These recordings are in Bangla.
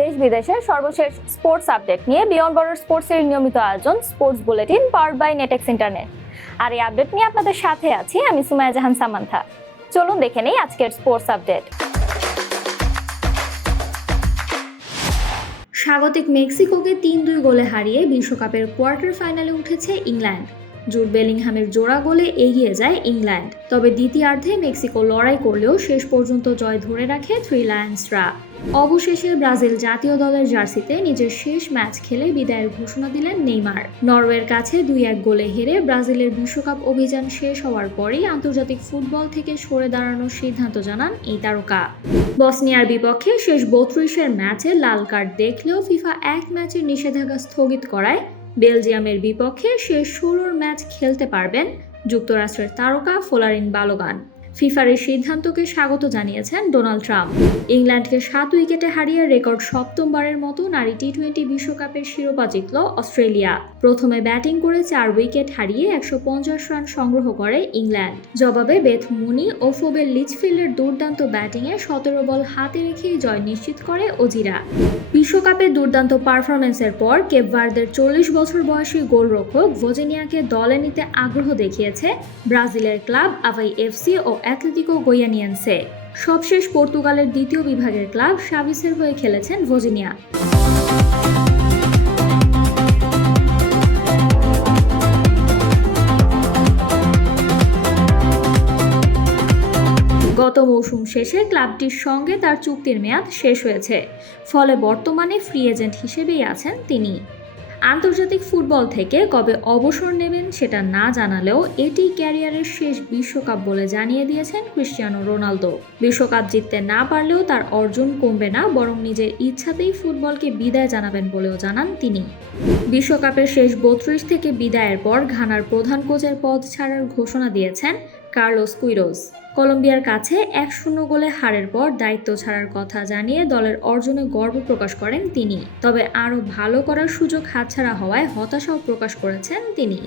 দেশ বিদেশের সর্বশেষ স্পোর্টস আপডেট নিয়ে বিয়ন্ড বর্ডার স্পোর্টসের নিয়মিত আয়োজন sports bulletin powered by Netex internet. আর এই আপডেট নিয়ে আপনাদের সাথে আছি আমি সুমাইয়া জাহান সামান্থা। চলুন দেখে নেই আজকের স্পোর্টস আপডেট। স্বাগতিক মেক্সিকোকে ৩-২ গোলে হারিয়ে বিশ্বকাপের কোয়ার্টার ফাইনালে উঠেছে ইংল্যান্ড। জুড বেলিংহামের জোড়া গোলে এগিয়ে যায় ইংল্যান্ড। তবে দ্বিতীয়ার্ধে মেক্সিকো লড়াই করলেও শেষ পর্যন্ত জয় ধরে রাখে থ্রি লায়ন্সরা। অবশেষে ব্রাজিল জাতীয় দলের জার্সিতে নিজের শেষ ম্যাচ খেলে বিদায়ের ঘোষণা দিলেন নেইমার। নরওয়ের কাছে ২-১ গোলে হেরে ব্রাজিলের বিশ্বকাপ অভিযান শেষ হওয়ার পরই আন্তর্জাতিক ফুটবল থেকে সরে দাঁড়ানোর সিদ্ধান্ত জানান এই তারকা। বসনিয়ার বিপক্ষে শেষ ৩২-এর ম্যাচে লাল কার্ড দেখলেও ফিফা এক ম্যাচের নিষেধাজ্ঞা স্থগিত করায় বেলজিয়ামের বিপক্ষে শেষ ১৬ ম্যাচ খেলতে পারবেন যুক্তরাষ্ট্রের তারকা ফোলারিন বালোগান। ফিফার এই সিদ্ধান্তকে স্বাগত জানিয়েছেন ডোনাল্ড ট্রাম্প। ইংল্যান্ডকে ৭ উইকেটে হারিয়ে রেকর্ড সপ্তমবারের মতো নারী টি-২০ বিশ্বকাপের শিরোপা জিতল অস্ট্রেলিয়া। প্রথমে ব্যাটিং করে ৪ উইকেট হারিয়ে ১৫০ রান সংগ্রহ করে ইংল্যান্ড। জবাবে বেথ মুনি ও ফোবেল লিচফিল্ডের দুর্দান্ত ব্যাটিংয়ে ১৭ বল হাতে রেখেই জয় নিশ্চিত করে অজিরা। বিশ্বকাপে দুর্দান্ত পারফরম্যান্সের পর কেপ ভার্দের ৪০ বছর বয়সী গোলরক্ষক ভোজিনিয়াকে দলে নিতে আগ্রহ দেখিয়েছে ব্রাজিলের ক্লাব আভাই এফসি ও অ্যাথলেটিকো গোয়ানিয়েন্সে। সবশেষ পর্তুগালের দ্বিতীয় বিভাগের ক্লাব সাভিসের হয়ে খেলেছেন ভোজিনিয়া। গত মৌসুম শেষে ক্লাবটির সঙ্গে তার চুক্তির মেয়াদ শেষ হয়েছে, ফলে বর্তমানে ফ্রি এজেন্ট হিসেবেই আছেন তিনি। আন্তর্জাতিক ফুটবল থেকে কবে অবসর নেবেন সেটা না জানালেও এটি ক্যারিয়ারের শেষ বিশ্বকাপ বলে জানিয়ে দিয়েছেন ক্রিস্টিয়ানো রোনালদো। বিশ্বকাপ জিততে না পারলেও তার অর্জন কমবে না, বরং নিজের ইচ্ছাতেই ফুটবলকে বিদায় জানাবেন বলেও জানান তিনি। বিশ্বকাপের শেষ ৩২ থেকে বিদায়ের পর ঘানার প্রধান কোচের পদ ছাড়ার ঘোষণা দিয়েছেন কার্লোস কুইরোজ। কলম্বিয়ার কাছে ১-০ গোলে হারের পর দায়িত্ব ছাড়ার কথা জানিয়ে দলের অর্জনে গর্ব প্রকাশ করেন তিনি। তবে আরও ভালো করার সুযোগ হাতছাড়া হওয়ায় হতাশাও প্রকাশ করেছেন তিনি।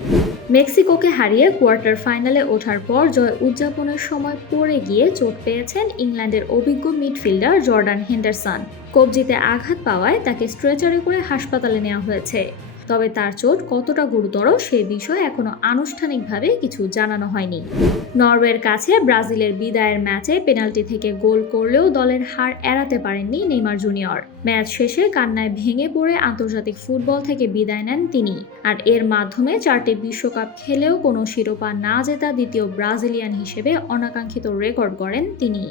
মেক্সিকোকে হারিয়ে কোয়ার্টার ফাইনালে ওঠার পর জয় উদযাপনের সময় পড়ে গিয়ে চোট পেয়েছেন ইংল্যান্ডের অভিজ্ঞ মিডফিল্ডার জর্ডান হেন্ডারসন। কবজিতে আঘাত পাওয়ায় তাকে স্ট্রেচারে করে হাসপাতালে নেওয়া হয়েছে। তবে তার চোট কতটা গুরুতর সে বিষয়ে এখনো আনুষ্ঠানিকভাবে কিছু জানানো হয়নি। নরওয়ের কাছে ব্রাজিলের বিদায়ের ম্যাচে পেনাল্টি থেকে গোল করলেও দলের হার এড়াতে পারেননি নেইমার জুনিয়র। ম্যাচ শেষে কান্নায় ভেঙে পড়ে আন্তর্জাতিক ফুটবল থেকে বিদায় নেন তিনি। আর এর মাধ্যমে ৪টি বিশ্বকাপ খেলেও কোনো শিরোপা না জেতা দ্বিতীয় ব্রাজিলিয়ান হিসেবে অনাকাঙ্ক্ষিত রেকর্ড করেন তিনি।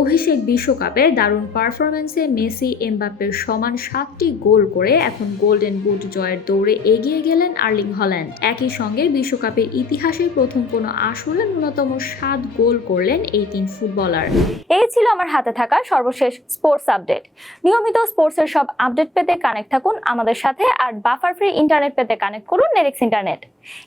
অভিষেক বিশ্বকাপে দারুণ পারফরম্যান্সে মেসি এমবাপ্পের সমান ৭টি গোল করে এখন গোল্ডেন বুট জয়ের দৌড়ে এগিয়ে গেলেন আর্লিং হল্যান্ড। একই সঙ্গে বিশ্বকাপের ইতিহাসে প্রথম কোনো আসরে ন্যূনতম ৭ গোল করলেন এই ৩ ফুটবলার। এই ছিল আমার হাতে থাকা সর্বশেষ স্পোর্টস আপডেট। নিয়মিত স্পোর্টসের সব আপডেট পেতে কানেক্ট থাকুন আমাদের সাথে, আর বাফার ফ্রি ইন্টারনেট পেতে কানেক্ট করুন নেটেক্স ইন্টারনেট।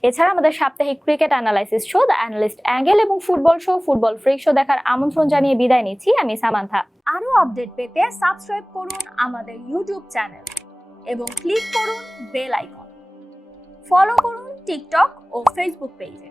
এছাড়া আমাদের সাপ্তাহিক cricket analysis show the analyst angle এবং football show football freak show দেখার আমন্ত্রণ জানিয়ে বিদায় নিচ্ছি আমি সামান্থা। আরো আপডেট পেতে সাবস্ক্রাইব করুন আমাদের ইউটিউব চ্যানেল এবং ক্লিক করুন বেল আইকন। ফলো করুন টিকটক ও ফেসবুক পেজে।